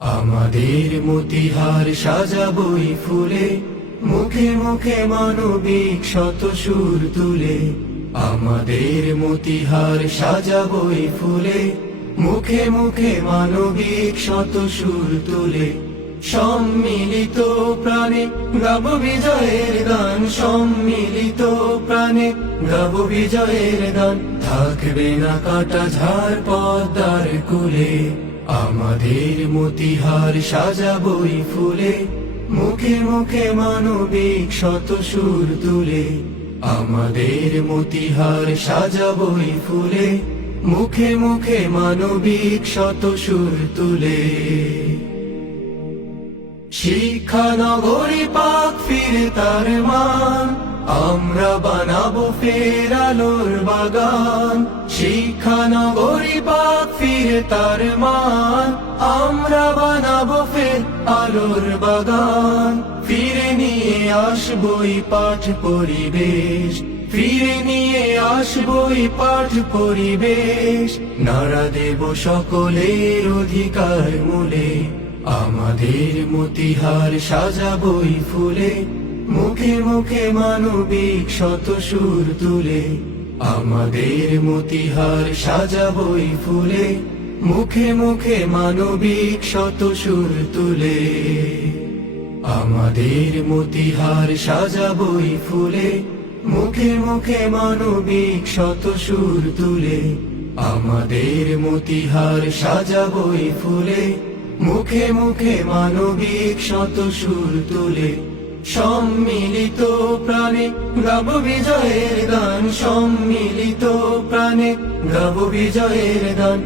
আমাদের মতিহার সাজাবই ফুলে, মুখে মুখে মানবিক শত সুর তুলে। আমাদের মতিহার সাজাবই ফুলে, মুখে মুখে মানবিক শত সুর তুলে। সম্মিলিত প্রাণে গাব বিজয়ের গান, সম্মিলিত প্রাণে গাব বিজয়ের গান। থাকবে না কাটা ঝাড় পদ্মার কুলে, আমাদের মতিহার সাজাবই ফুলে, মুখে মুখে মানবিক শত সুর তুলে। আমাদের মতিহার সাজাবই ফুলে, মুখে মুখে মানবিক শত সুর তুলে। শিক্ষা নগরী পাক ফিরে তার মান, আমরা বানাবো ফের আলোর বাগান। শিক্ষা নগরী পাক ফিরে তার মান, আমরা বানাবো ফের আলোর বাগান। ফিরে নিয়ে আসবই পাঠ পরিবেশ, ফিরে নিয়ে আসবই পাঠ পরিবেশ। নারা দেব সকলের অধিকার মূলে, আমাদের মতিহার সাজাবই ফুলে, মুখে মুখে মানবিক শত সুর তুলে। আমাদের মতিহার সাজাবই ফুলে, মুখে মুখে মানবিক শত সুর তুলে। আমাদের মতিহার সাজাবই ফুলে, মুখে মুখে মানবিক শত সুর তুলে। আমাদের মতিহার সাজাবই ফুলে, মুখে মুখে মানবিক শত সুর তুলে। সম্মিলিত প্রাণে গাব বিজয়ের গান, সম্মিলিত প্রাণে গাব বিজয়ের গান।